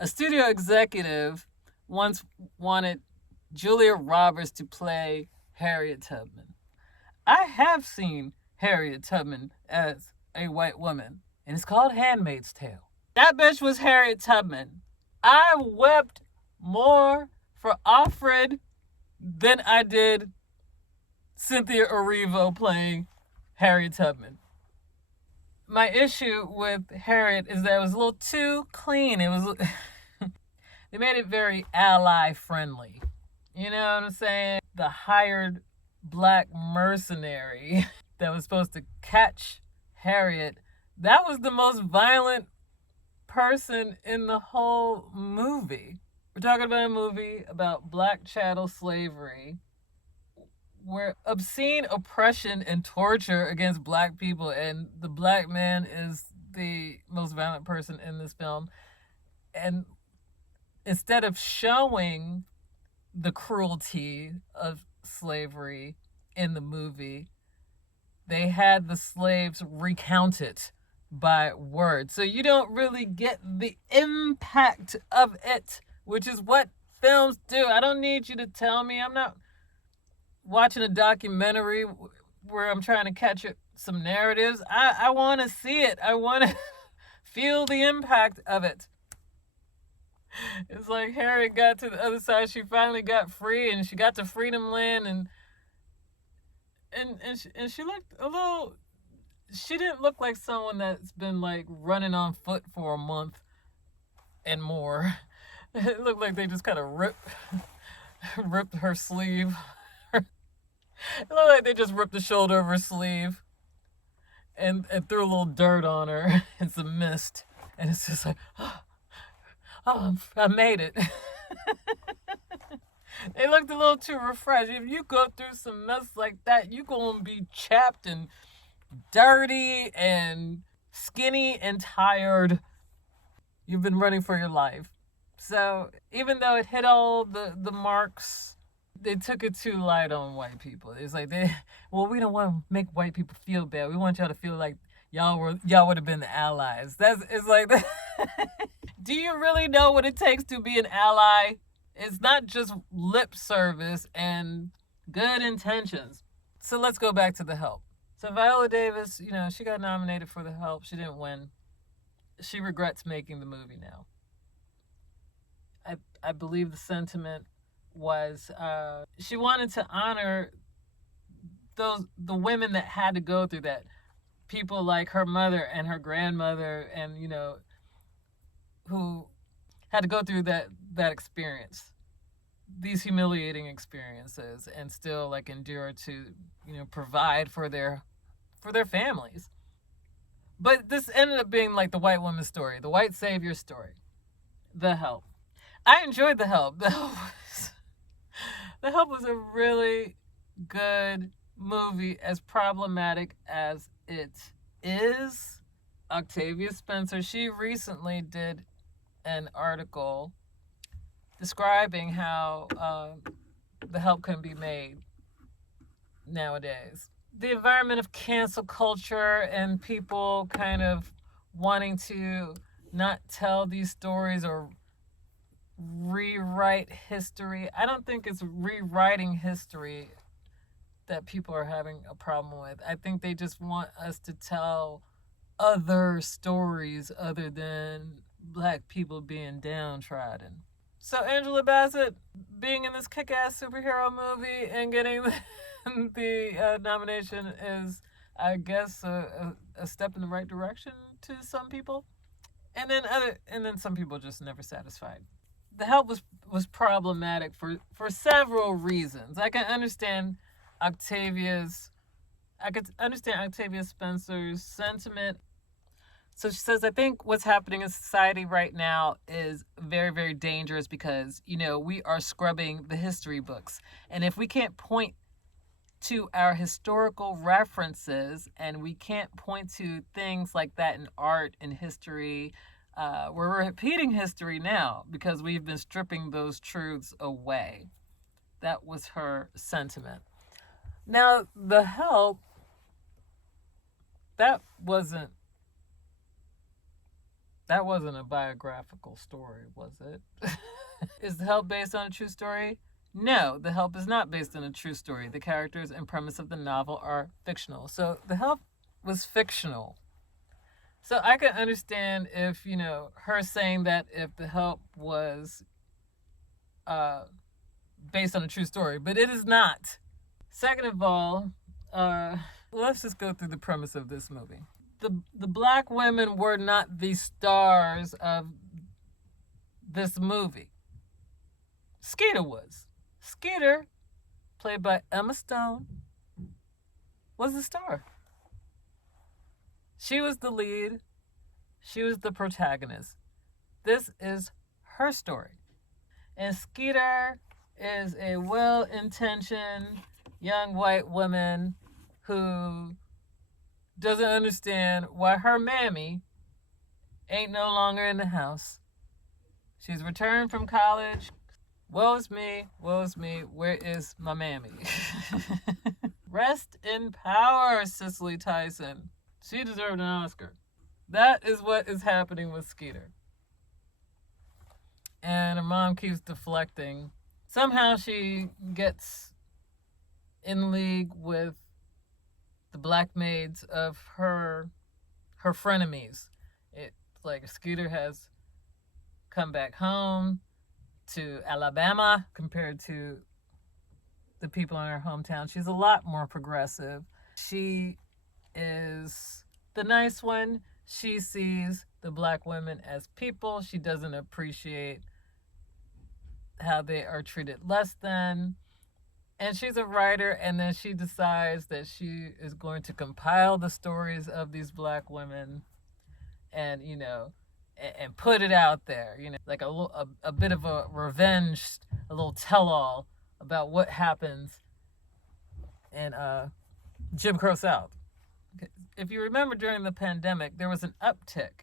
A studio executive once wanted Julia Roberts to play Harriet Tubman. I have seen Harriet Tubman as a white woman, and it's called Handmaid's Tale. That bitch was Harriet Tubman. I wept more for Alfred than I did Cynthia Erivo playing Harriet Tubman. My issue with Harriet is that it was a little too clean. It was they made it very ally friendly. You know what I'm saying? The hired black mercenary that was supposed to catch Harriet, that was the most violent person in the whole movie. We're talking about a movie about black chattel slavery, where obscene oppression and torture against black people, and the black man is the most violent person in this film. And instead of showing the cruelty of slavery in the movie, they had the slaves recount it by word. So you don't really get the impact of it, which is what films do. I don't need you to tell me. I'm not watching a documentary where I'm trying to catch some narratives. I want to see it. I want to feel the impact of it. It's like Harriet got to the other side. She finally got free, and she got to Freedom Land, and she looked a little. She didn't look like someone that's been like running on foot for a month and more. It looked like they just kind of ripped her sleeve. It looked like they just ripped the shoulder of her sleeve and threw a little dirt on her and some mist, and it's just like, oh, I made it. They looked a little too refreshed. If you go through some mess like that, you're going to be chapped and dirty and skinny and tired. You've been running for your life. So even though it hit all the marks, they took it too light on white people. It's like, we don't want to make white people feel bad. We want y'all to feel like y'all would have been the allies. It's like that. Do you really know what it takes to be an ally? It's not just lip service and good intentions. So let's go back to The Help. So Viola Davis, she got nominated for The Help. She didn't win. She regrets making the movie now. I believe the sentiment was she wanted to honor the women that had to go through that. People like her mother and her grandmother, and who had to go through that experience, these humiliating experiences, and still like endure to provide for their families. But this ended up being like the white woman's story, the white savior story. The Help. I enjoyed The Help. The Help was a really good movie, as problematic as it is. Octavia Spencer, she recently did an article describing how The Help can be made nowadays. The environment of cancel culture and people kind of wanting to not tell these stories or rewrite history. I don't think it's rewriting history that people are having a problem with. I think they just want us to tell other stories other than black people being downtrodden. So Angela Bassett being in this kick-ass superhero movie and getting the nomination is, I guess, a step in the right direction to some people, and then some people just never satisfied. The Help was problematic for several reasons. I could understand Octavia Spencer's sentiment. So she says, I think what's happening in society right now is very, very dangerous because, we are scrubbing the history books. And if we can't point to our historical references and we can't point to things like that in art and history, we're repeating history now because we've been stripping those truths away. That was her sentiment. Now, The Help, that wasn't That wasn't a biographical story, was it? Is The Help based on a true story? No, The Help is not based on a true story. The characters and premise of the novel are fictional. So The Help was fictional. So I can understand if, her saying that if The Help was uh, based on a true story, but it is not. Second of all, let's just go through the premise of this movie. The black women were not the stars of this movie. Skeeter was. Skeeter, played by Emma Stone, was the star. She was the lead. She was the protagonist. This is her story. And Skeeter is a well-intentioned young white woman who doesn't understand why her mammy ain't no longer in the house. She's returned from college. Woe is me, where is my mammy? Rest in power, Cicely Tyson. She deserved an Oscar. That is what is happening with Skeeter. And her mom keeps deflecting. Somehow she gets in league with the black maids of her frenemies. It's like Skeeter has come back home to Alabama compared to the people in her hometown. She's a lot more progressive. She is the nice one. She sees the black women as people. She doesn't appreciate how they are treated less than. And she's a writer, and then she decides that she is going to compile the stories of these black women and, and put it out there, like a bit of a revenge, a little tell-all about what happens in Jim Crow South. If you remember, during the pandemic, there was an uptick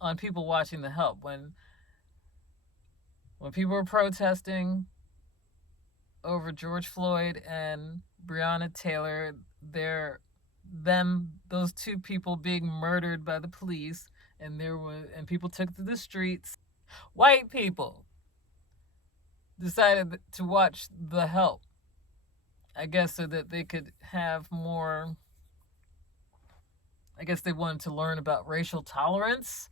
on people watching The Help when people were protesting over George Floyd and Breonna Taylor, those two people being murdered by the police, and people took to the streets. White people decided to watch The Help, I guess, so that they could have more. I guess they wanted to learn about racial tolerance.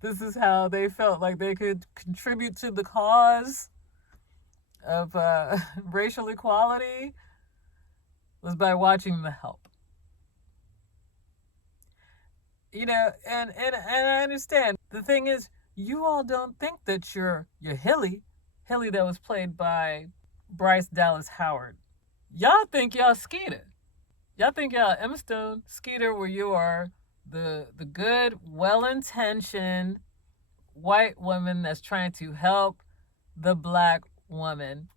This is how they felt like they could contribute to the cause of racial equality, was by watching The Help. And I understand. The thing is, you all don't think that you're Hilly that was played by Bryce Dallas Howard. Y'all think y'all Skeeter. Y'all think y'all Emma Stone, Skeeter, where you are the good, well-intentioned white woman that's trying to help the black woman.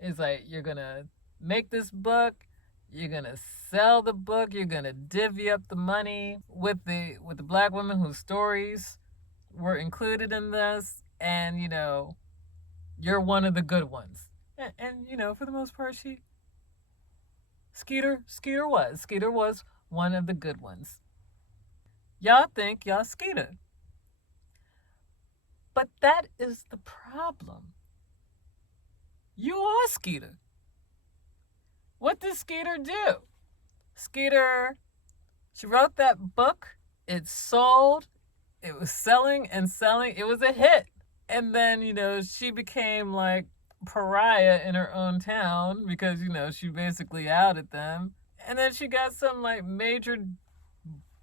It's like, you're gonna make this book, you're gonna sell the book, you're gonna divvy up the money with the black women whose stories were included in this, and you're one of the good ones. And for the most part, Skeeter was one of the good ones. Y'all think y'all Skeeter. But that is the problem. You are Skeeter. What did Skeeter do? Skeeter, she wrote that book. It sold. It was selling and selling. It was a hit. And then, she became like pariah in her own town because, she basically outed them. And then she got some like major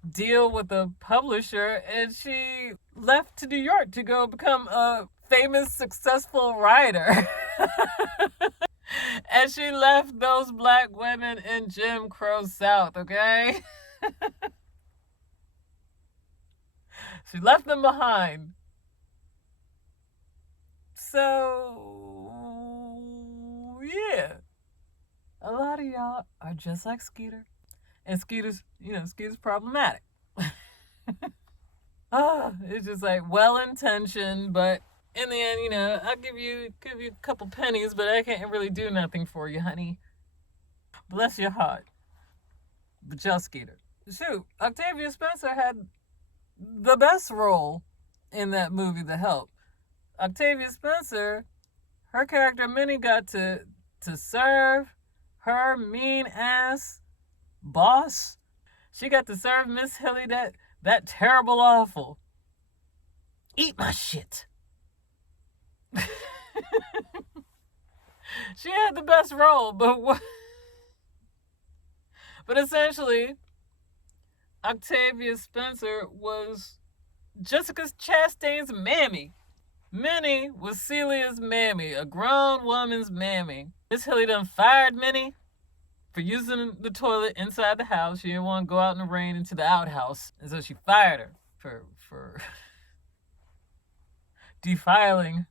deal with a publisher, and she left to New York to go become a famous, successful writer. And she left those black women in Jim Crow South, okay? She left them behind. So, yeah. A lot of y'all are just like Skeeter. And Skeeter's problematic. It's just like well-intentioned, but in the end, I'll give you a couple pennies, but I can't really do nothing for you, honey. Bless your heart. But y'all Skeeter. shoot, Octavia Spencer had the best role in that movie, The Help. Octavia Spencer, her character Minnie got to serve her mean ass boss. She got to serve Miss Hilly that terrible awful. Eat my shit. She had the best role, but essentially, Octavia Spencer was Jessica Chastain's mammy. Minnie was Celia's mammy, a grown woman's mammy. Miss Hilly done fired Minnie for using the toilet inside the house. She didn't want to go out in the rain into the outhouse, and so she fired her for defiling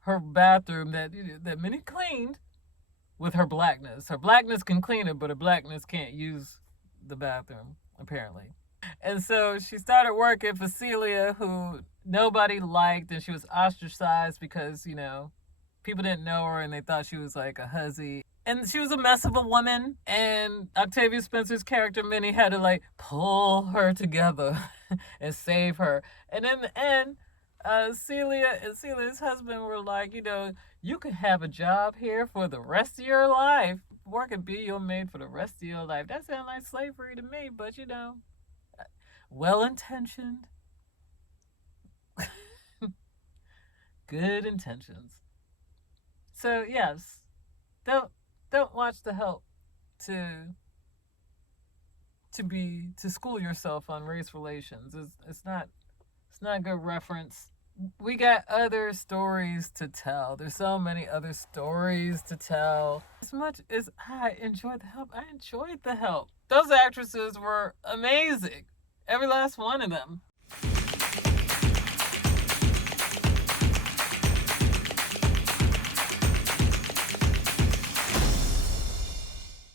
her bathroom that Minnie cleaned with her blackness. Her blackness can clean it, but her blackness can't use the bathroom, apparently. And so she started working for Celia, who nobody liked, and she was ostracized because, people didn't know her and they thought she was like a hussy. And she was a mess of a woman, and Octavia Spencer's character, Minnie, had to like pull her together and save her. And in the end, Celia and Celia's husband were like, you could have a job here for the rest of your life. Work and be your maid for the rest of your life. That sounds like slavery to me, but well-intentioned. Good intentions. So yes, don't watch The Help to school yourself on race relations. It's not a good reference. We got other stories to tell. There's so many other stories to tell. As much as I enjoyed The Help, I enjoyed The Help. Those actresses were amazing. Every last one of them.